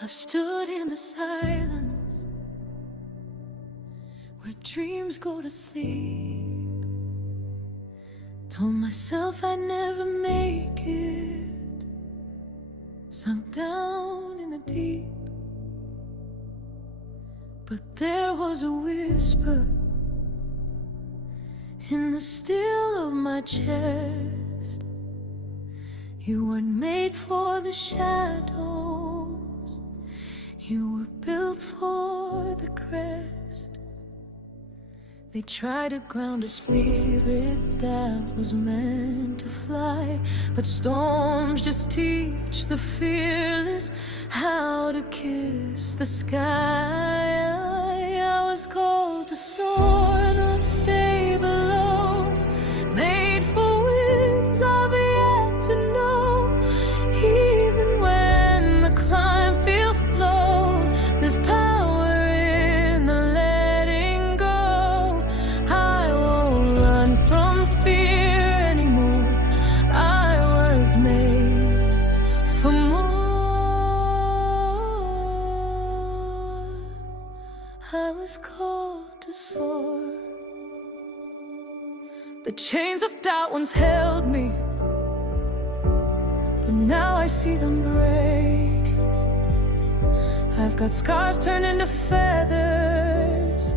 I've stood in the silence where dreams go to sleep. Told myself I'd never make it, sunk down in the deep. But there was a whisper in the still of my chest. You weren't made for the shadows, you were built for the crest. They tried to ground a spirit that was meant to fly, but storms just teach the fearless how to kiss the sky. I was called to soar, not stay below, made for winds I've yet to know. Even when the climb feels slow, there's power in the letting go. I won't run from fear anymore. I was made for more. I was called to soar. The chains of doubt once held me, but now I see them break. I've got scars turned into feathers,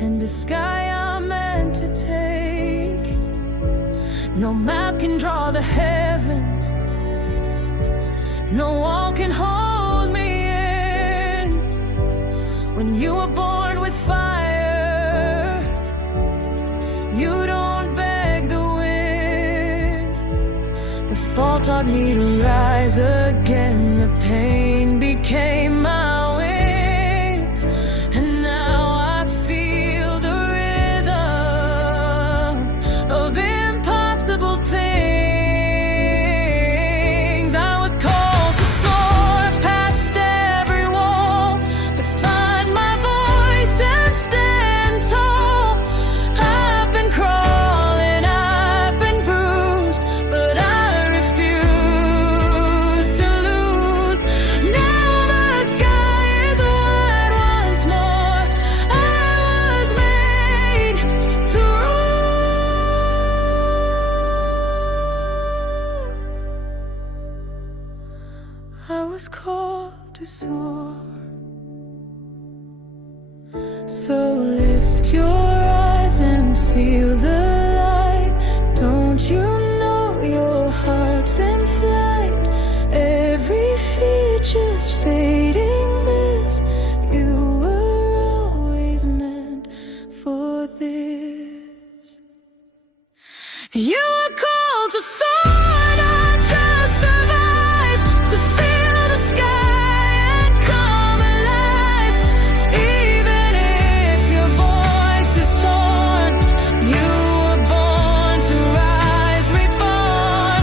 and a sky I'm meant to take. No map can draw the heavens, no wall can hold me in. When you were born with fire, you don't beg the wind. The fall taught me to rise again. The pain became my wings, and now I feel the rhythm of impossible things. I was called to soar past every wall, to find my voice and stand tall. I've been crawling, I've been bruised, but I refuse to lose. Now the sky is wide once more. I was made to roar. I was called to soar. So lift your eyes and feel the light. Don't you know your heart's in flight? Every feature's fading mist. You were always meant for this. You were called to soar, not just survive. To feel the sky and come alive. Even if your voice is torn, you were born to rise, reborn.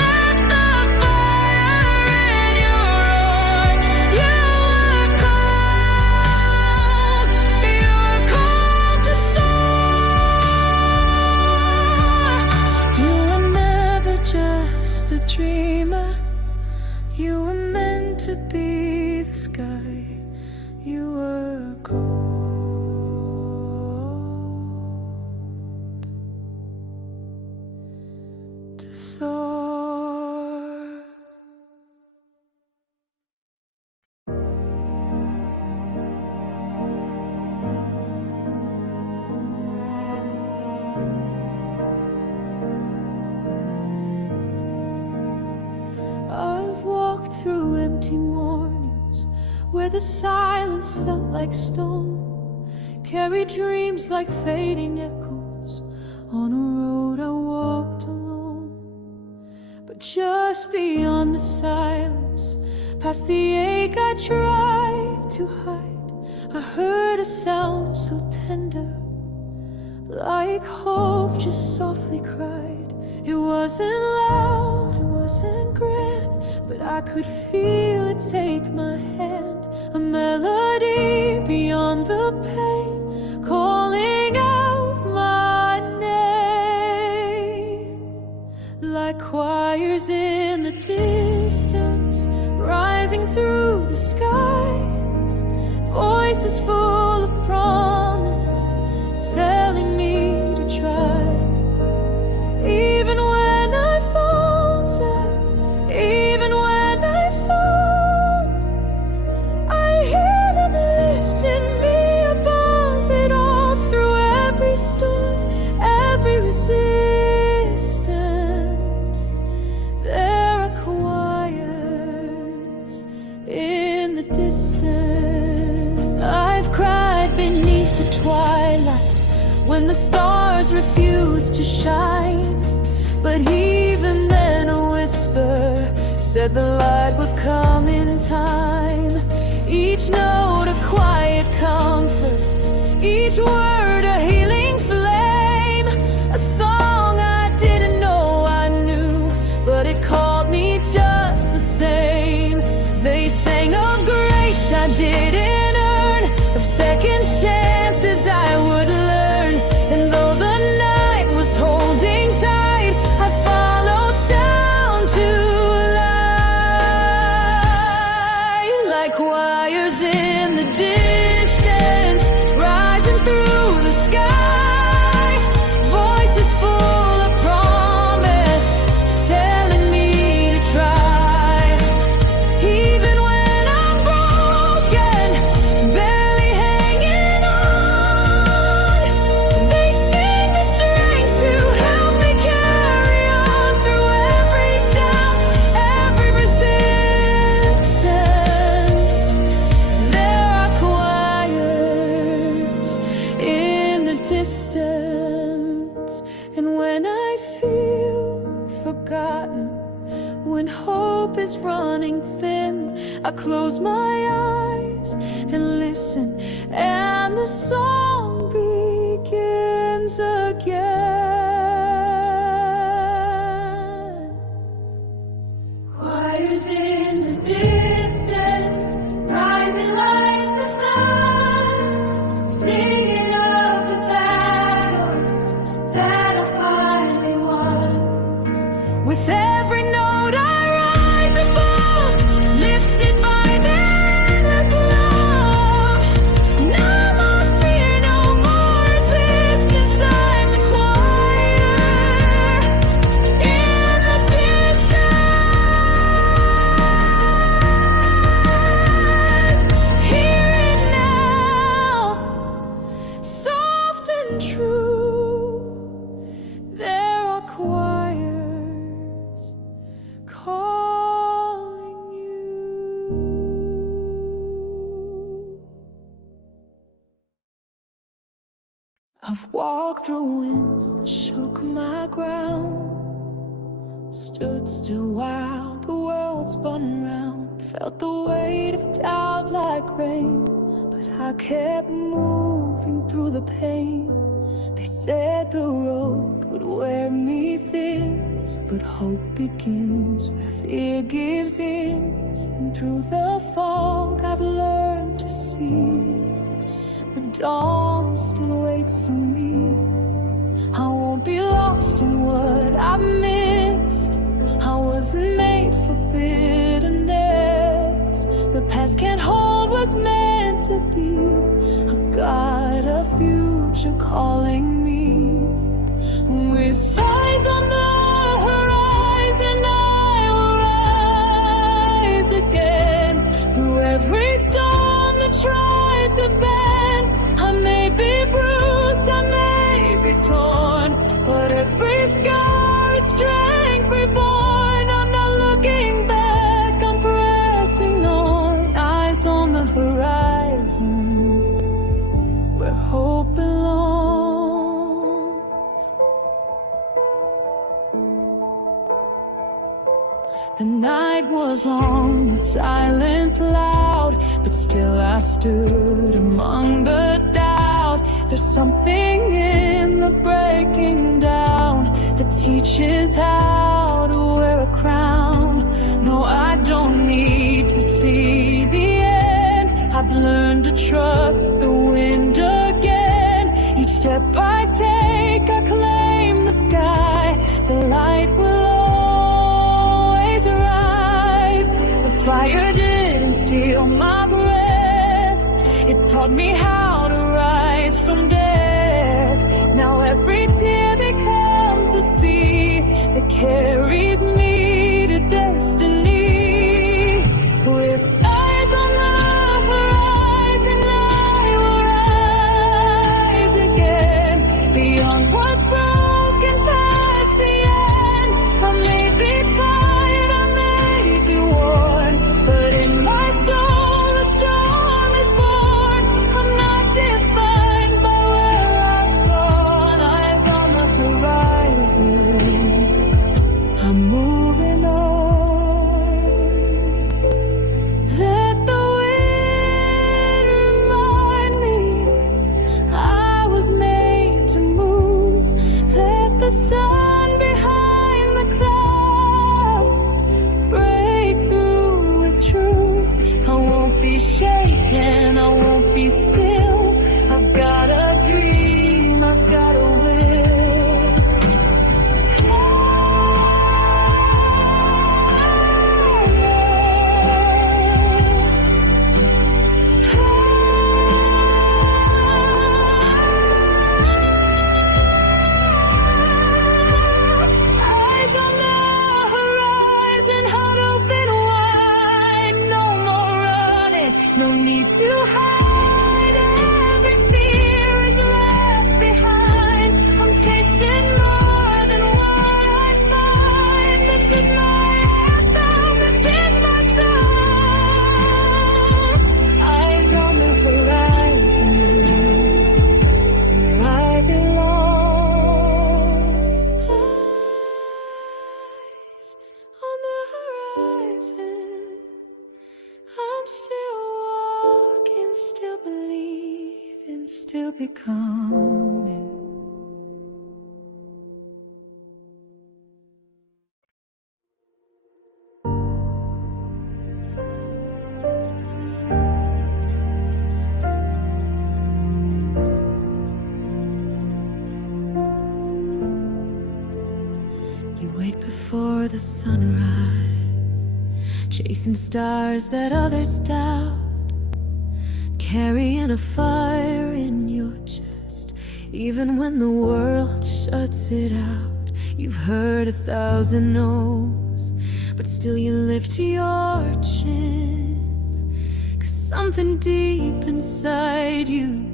Let the fire in you roar. You were called to soar. You were never just a dreamer. You were meant to be the sky. You were called to soar. I've walked through empty mornings where the silence felt like stone, carried dreams like fading echoes on a road I walked alone. But just beyond the silence, past the ache I tried to hide, I heard a sound so tender, like hope just softly cried. It wasn't loud, it wasn't grand, but I could feel it take my hand. A melody beyond the pain, calling out my name. Like choirs in the distance, rising rising through the sky. Voices full of promise, telling me to try. Even when I falter, even when I fall, I hear them lifting me above it all. Through every storm, every resistance, there are choirs in the distance. I've cried beneath the twilight when the stars refuse to shine, but even then a whisper said the light would come in time. Each note a quiet comfort, each word a healing flame. A song I didn't know I knew, but it called me just the same. They sang of grace I didn't earn, of second chances I would learn. And though the night was holding tight, I followed sound to light. Like wires in the distance, rising through the sky. Voices full of promise, telling me to try. Even when I'm broken, barely hanging on, they sing the strength to help me carry on. Through every doubt, every resistance, there are choirs in the distance. And when I feel forgotten, when hope is running thin, I close my eyes and listen, and the song begins again. Choirs in the distance, rising like the sun, singing of the battles that I finally won. With every note I rise above, lifted by their endless love. No more fear, no more resistance. I'm the choir in the distance. Hear it now, soft and true. There are choirs calling you. I've walked through winds that shook my ground, stood still while the world spun round, felt the weight of doubt like rain, but I kept moving through the pain. They said the road would wear me thin, but hope begins where fear gives in. And through the fog I've learned to see the dawn still waits for me. I won't be lost in what I missed. I wasn't made for bitterness. The past can't hold what's meant to be. I've got a future calling me. With eyes on the horizon, I will rise again. Through every storm that tried to bend, I may be bruised, I may be torn, but every scar is strength reborn. I'm not looking back, I'm pressing on. Eyes on the horizon, where hope belongs. The night was long, the silence loud, but still I stood among the doubt. There's something in the breaking down that teaches how to wear a crown. No, I don't need to see the end. I've learned to trust the wind again. Each step I take, I claim the sky. The light will always rise. The fire did couldn't steal my breath. It taught me how to rise from death. Now every tear becomes the sea that carries me to destiny. With eyes on the horizon, I will rise again. Beyond what's broken, past the end. I may be tired, I may be worn, but in my soul a storm is born. I'm not defined by where I've gone. Eyes on the horizon, I'm moving on. Let the wind remind me I was made to move. Let the sun behind the clouds break through with truth. I won't be shaken, I won't be still. I've got a dream, I've got a will. Eyes on the horizon, heart open wide. No more running, no need to hide. Every fear is left behind. I'm chasing more than what I find. This is my anthem, this is my song. Eyes on the horizon, where I belong. Eyes on the horizon, I'm still walking, still believing, still becoming. You wake before the sunrise, chasing stars that others doubt, carrying a fire in your chest, even when the world shuts it out. You've heard 1,000 no's, but still you lift your chin, 'cause something deep inside you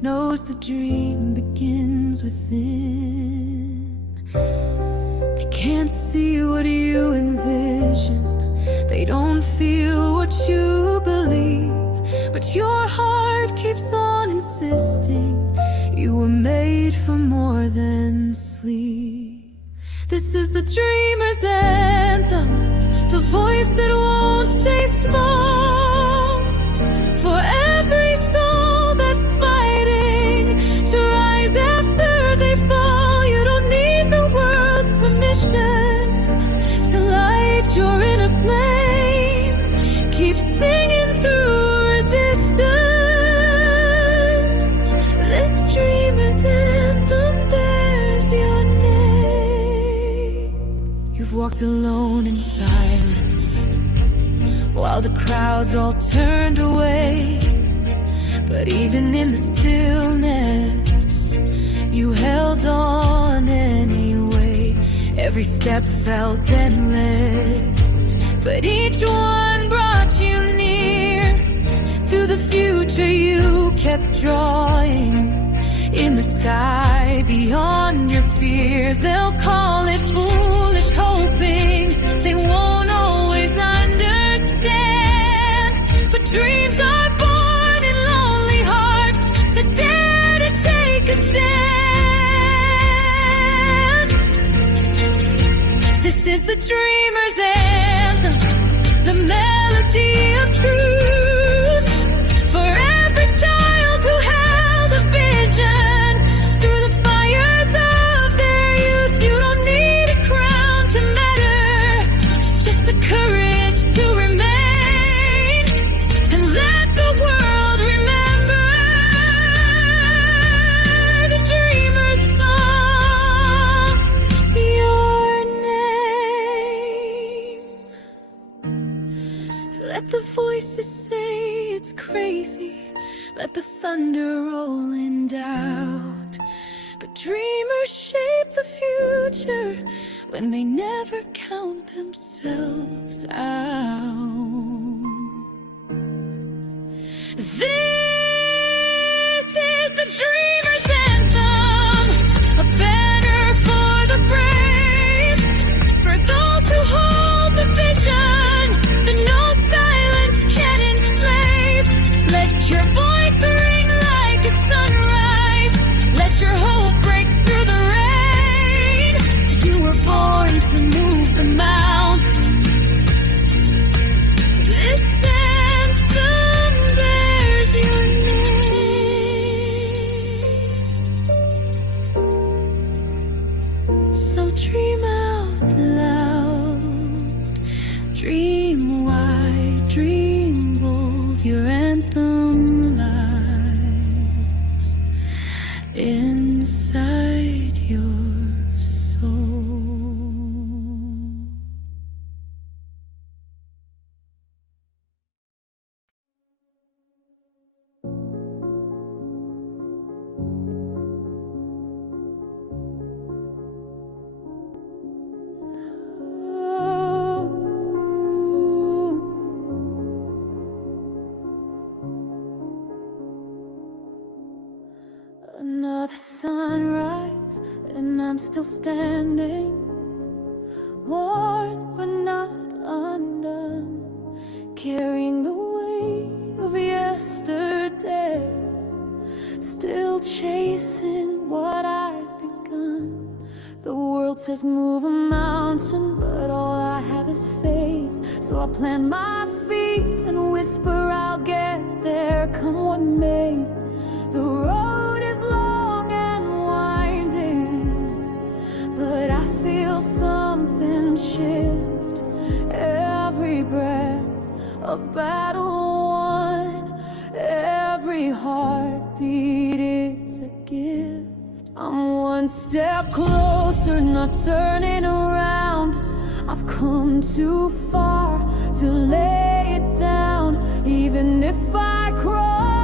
knows the dream begins within. They can't see what you envision, they don't feel what you believe, but your heart keeps on insisting you were made for more than sleep. This is the dreamer's anthem, the voice that won't stay small. For every soul that's fighting to rise after they fall, you don't need the world's permission to light your inner flame. Keep singing through resistance. This dreamer's anthem bears your name. You've walked alone in silence while the crowds all turned away, but even in the stillness you held on anyway. Every step felt endless, but each one brought you near to the future you kept drawing. In the sky beyond your fear, they'll call it foolish hoping they won't always understand. But dreams are born in lonely hearts that dare to take a stand. This is the dreamer's anthem, the melody of truth. For every child who held a vision through the fires of their youth, you don't need a crown to matter, just the courage to remain and let the world remember the dreamer's song, your name. voices say it's crazy, let the thunder roll in doubt. But dreamers shape the future when they never count themselves out. This is the dreamer's anthem, a banner for the brave, for those who hold the vision that no silence can enslave. Let your voice ring like a sunrise, let your hope break through the rain. You were born to move the mountains. This anthem bears your name. So dream out loud, dream wide, dream bold. Your anthem lies inside your soul. Another sunrise, and I'm still standing, worn but not undone, carrying the weight of yesterday, still chasing what I've begun. The world says move a mountain, but all I have is faith. So I plant my feet and whisper I'll get there, come what may. The road is long and winding, but I feel something shift. Every breath, a battle won. Every heartbeat is a gift. I'm one step closer, not turning around. I've come too far to lay it down. Even if I crawl,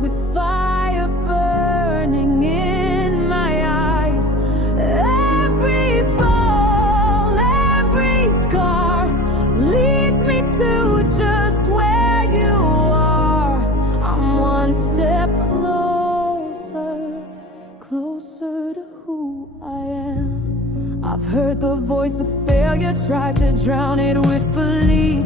with fire burning in my eyes. Every fall, every scar leads me to just where you are. I'm one step closer, closer to who I am. I've heard the voice of failure, tried to drown it with belief,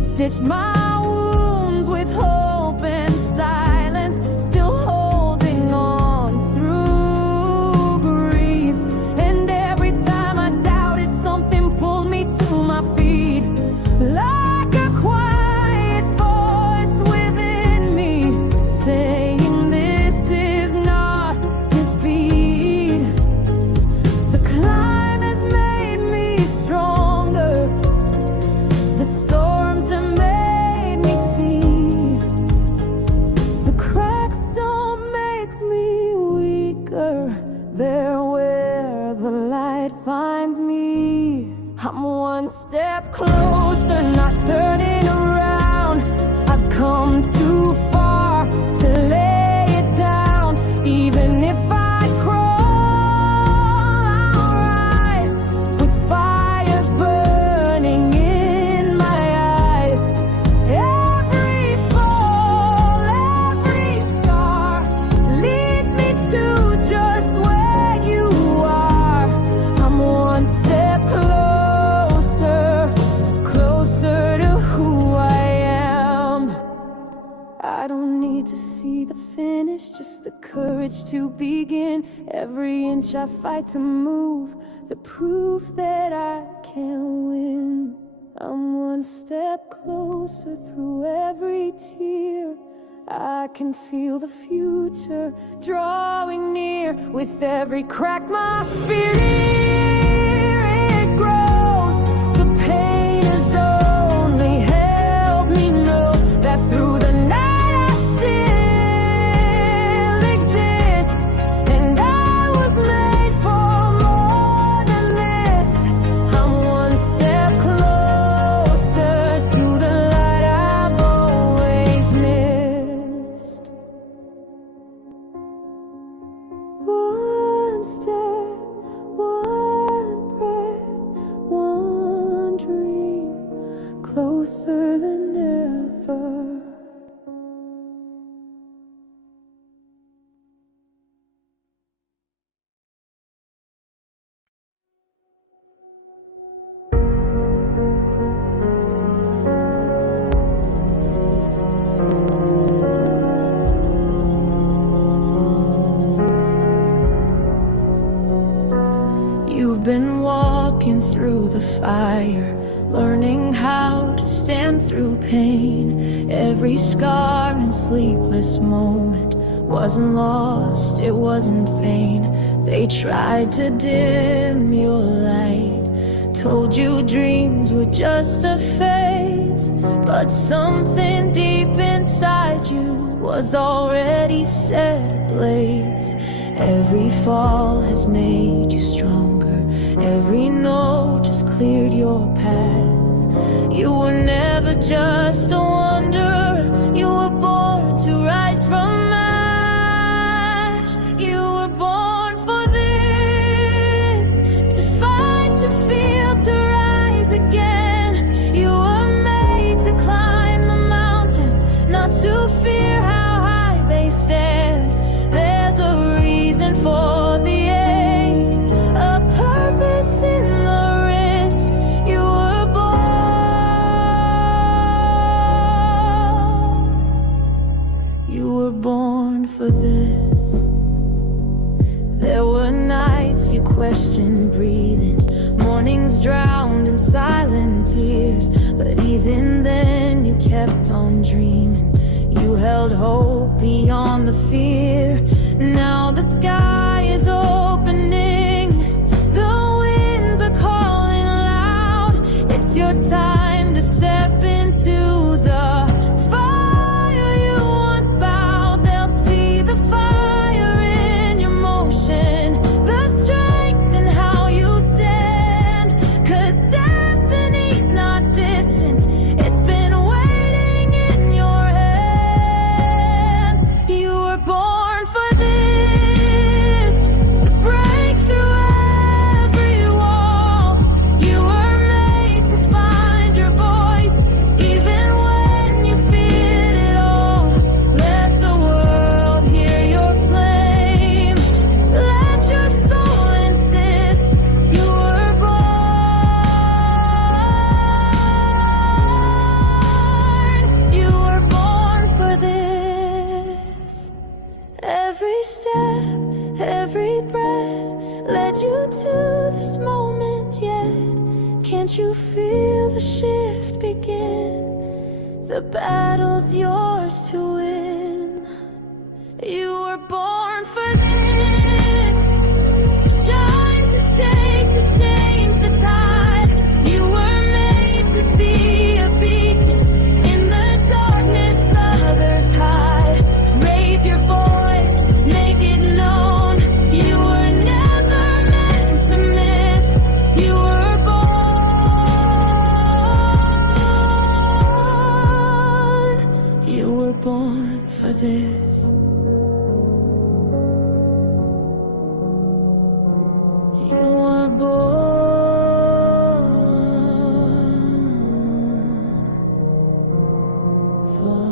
stitched my wounds with hope and silence, still holding on through grief. And every time I doubted, something pulled me to my feet, like a quiet voice within me, saying this is not defeat. The climb has made me stronger, the storms have made me see. There where the light finds me. I'm one step closer, not turning around. I've come too far to lay it down. Even if I crawl, I'll rise with fire burning in my eyes. Every fall, every scar leads me to just where you are. I'm one step closer, closer to who I am. I don't need to see the finish, just the courage to begin. Every inch I fight to move, the proof that I can win. I'm one step closer through every tear. I can feel the future drawing near. With every crack my spirit grows. The pain has only helped me know that through the night I still exist. And I was made for more than this. I'm one step closer. closer than ever. You've been walking through the fire, learning how to stand through pain. Every scar and sleepless moment wasn't lost, it wasn't vain. They tried to dim your light, told you dreams were just a phase, but something deep inside you was already set ablaze. Every fall has made you stronger, every note just cleared your path. You were never just a wanderer, you were born to rise from ash. You were born for this, to fight, to feel, to rise again. You were made to climb the mountains, not to fear how high they stand. There's a reason for the ache, a purpose in the wrist. You were born, you were born for this. There were nights you questioned breathing, mornings drowned in silent tears, but even then you kept on dreaming. You held hope beyond the fear. Now the sky is opening, the winds are calling loud. It's your time to step into the fire you once bowed. They'll see the fire in your motion, the strength in how you stand. 'Cause destiny's not distant, it's been waiting in your hands. You were born for this, to break through every wall. You were made to find your voice, even when you feared it all. Let the world hear your flame, let your soul insist. You were born, you were born for this. Every step, every breath led you to this moment yet. Can't you feel the shift begin? The battle's yours to win. You were born for this, to shine, to shake, to change the tide. You were made to be a beacon in the darkness others hide. Raise your voice, make it known. You were never meant to miss. You were born, you were born for this. You were born for